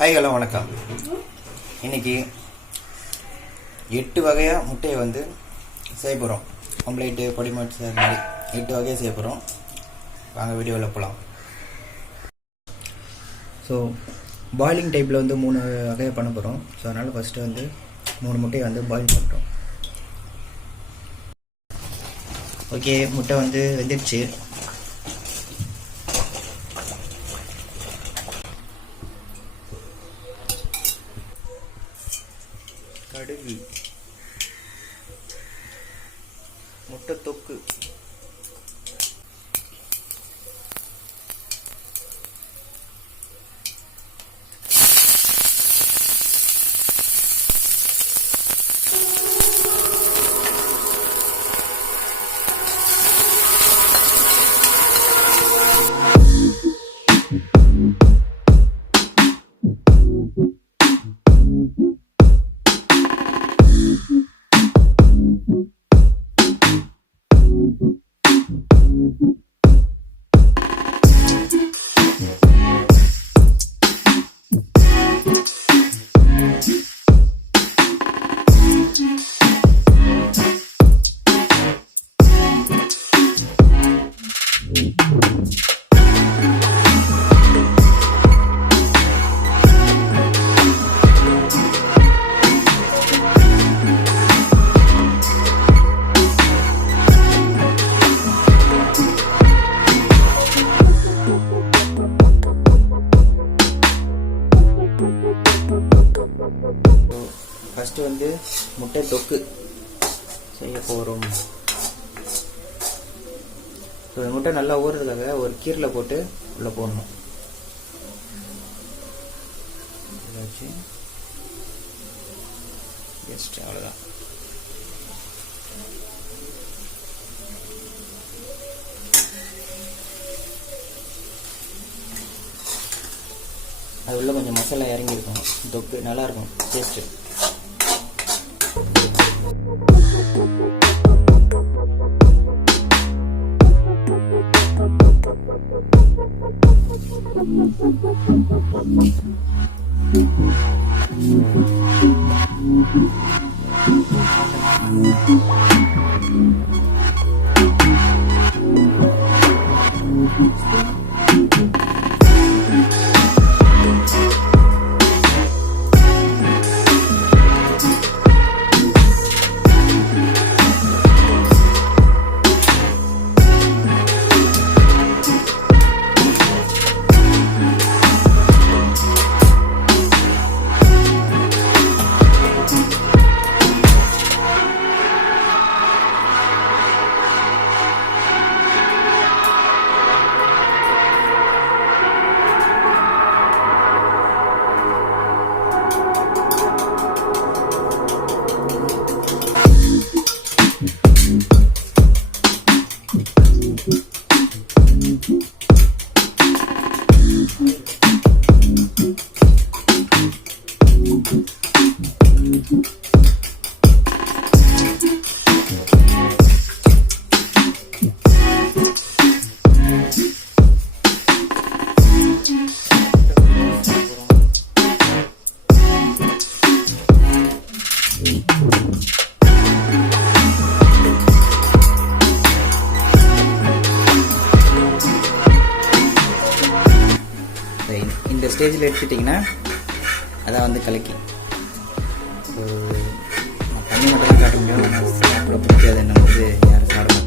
Hi hello வணக்கம். இன்றைக்கி 8 வகையாக முட்டையை செய்ய போகிறோம். ஆம்லேட்டு, பொடிமாட்ஸ், அது மாதிரி 8 வகையாக செய்ய போகிறோம். வாங்க வீடியோவில் போகலாம். ஸோ பாயிலிங் டைப்பில் 3 வகையாக பண்ண போகிறோம். ஸோ அதனால் ஃபஸ்ட்டு 3 முட்டையை பாயில் பண்ணுறோம். ஓகே, முட்டை வெந்துடுச்சு. கடுகு, முட்டை தொக்கு, ஃபஸ்ட்டு முட்டை தொக்கு செய்ய போகிறோம். ஸோ முட்டை நல்லா ஊறுறதுக்காக ஒரு கீரில் போட்டு உள்ளே போடணும். வச்சு ஜஸ்ட் அவ்வளோதான். அது உள்ள கொஞ்சம் மசாலா இறங்கி இருக்கும். தொக்கு நல்லாயிருக்கும் டேஸ்ட்டு. இந்த ஸ்டேஜில் எடுத்துட்டிங்கன்னா அதான் கலக்கி. ஸோ நான் தண்ணி மட்டும் தான் காட்ட முடியும். நான் சாப்பிட பிடிக்காது. என்ன யாரும் சாப்பிட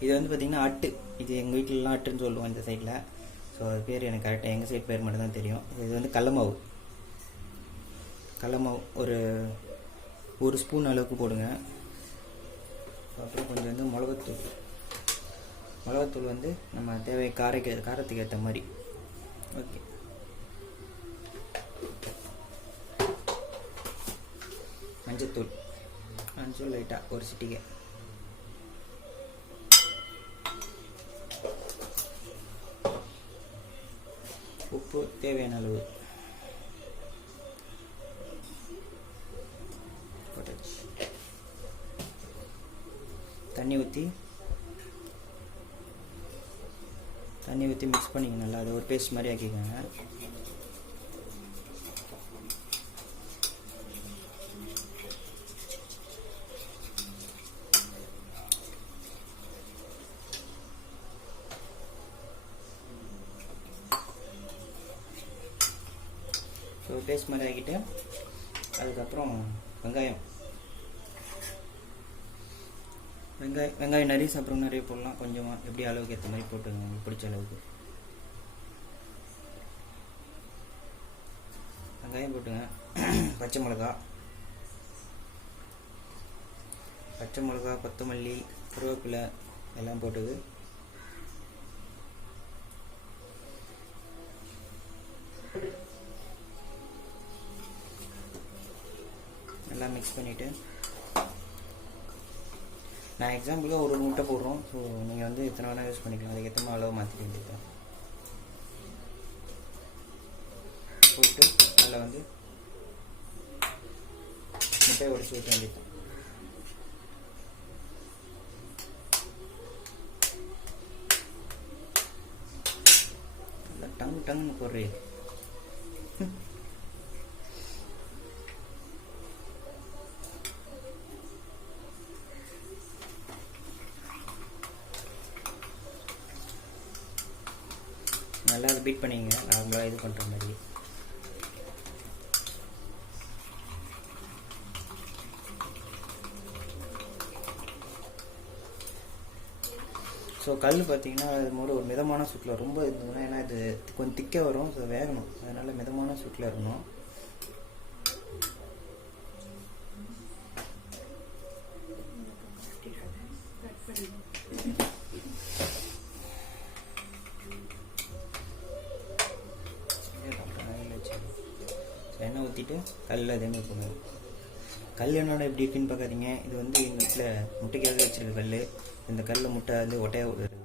இது வந்து பார்த்திங்கன்னா அட்டு, இது எங்கள் வீட்டிலலாம் அட்டுன்னு சொல்லுவோம் இந்த சைடில். ஸோ அது பேர் எனக்கு கரெக்டாக எங்கள் சைட் பேர் மட்டும் தான் தெரியும். இது வந்து கடலமாவு ஒரு ஸ்பூன் அளவுக்கு போடுங்க. அப்புறம் கொஞ்சம் வந்து மிளகாத்தூள் வந்து நம்ம தேவை காரத்துக்கு ஏற்ற மாதிரி. ஓகே, மஞ்சள் லைட்டாக ஒரு சிட்டிகை, உப்பு தேவையான அளவு போட்டாச்சு. தண்ணி ஊற்றி மிக்ஸ் பண்ணிக்கணும் நல்லா. அது ஒரு பேஸ்ட் மாதிரி ஆக்கிக்கோங்க. ஸோ பேஸ்ட் மாதிரி ஆக்கிட்டு அதுக்கப்புறம் வெங்காயம் நிறைய சாப்பிட்றவங்க நிறைய போடலாம், கொஞ்சமாக எப்படி அளவுக்கு ஏற்ற மாதிரி போட்டுங்க, உங்களுக்கு பிடிச்ச அளவுக்கு வெங்காயம் போட்டுங்க. பச்சை மிளகா, கொத்தமல்லி, கருவேப்பிலை எல்லாம் போட்டுது நல்லா மிக்ஸ் பண்ணிவிட்டு, நான் எக்ஸாம்பிளுக்கு ஒரு முட்டை போடுறோம். ஸோ நீங்கள் வந்து எத்தனை வேணால் யூஸ் பண்ணிக்கலாம், அதுக்கு எத்தனை அளவு மாற்றிக்க வேண்டியது போட்டு அதில் வந்து முட்டையை உடச்சி ஊற்ற வேண்டியது. டங்குன்னு போடுறீங்க. நல்லா அதை பீட் பண்ணிங்க, நார்மலாக இது பண்ணுற மாதிரி. ஸோ கல் பார்த்தீங்கன்னா அது மாதிரி ஒரு மிதமான சூட்டில் ரொம்ப இருந்ததுன்னா, ஏன்னா இது கொஞ்சம் திக்க வரும், ஸோ வேகணும், அதனால் மிதமான சூட்டில் இருக்கணும். எண்ணெய் ஊற்றிட்டு கல்லில் அதேமாதிரி போடுவோம். கல் என்னோட எப்படி இருக்குன்னு பார்க்காதீங்க, இது வந்து எங்கள் வீட்டில் முட்டைக்காக வச்சுருக்க கல். இந்த கல்லில் முட்டை வந்து ஒட்டையாக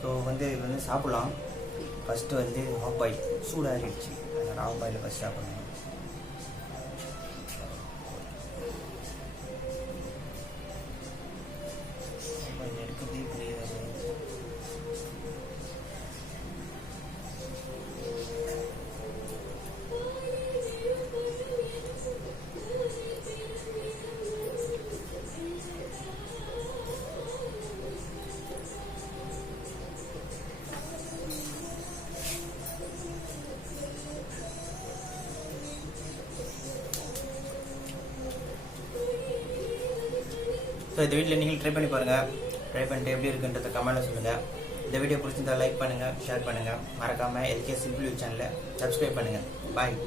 ஸோ வந்து இது வந்து சாப்பிட்லாம். ஃபஸ்ட்டு வந்து ஹாஃப் பாயில் சூடாகிடுச்சு, அதனால் ஹாஃப் பாயில் ஃபஸ்ட் சாப்பிட்லாம். எடுக்கிறதே புரியாது. ஸோ இந்த வீட்டில் நீங்கள் ட்ரை பண்ணி பாருங்கள். ட்ரை பண்ணிட்டு எப்படி இருக்குன்றத கமெண்ட்டில் சொல்லுங்கள். இந்த வீடியோ பிடிச்சிருந்தா லைக் பண்ணுங்கள், ஷேர் பண்ணுங்கள். மறக்காமல் எல்கே சிம்பிள் சேனலை சப்ஸ்கிரைப் பண்ணுங்கள். பாய்.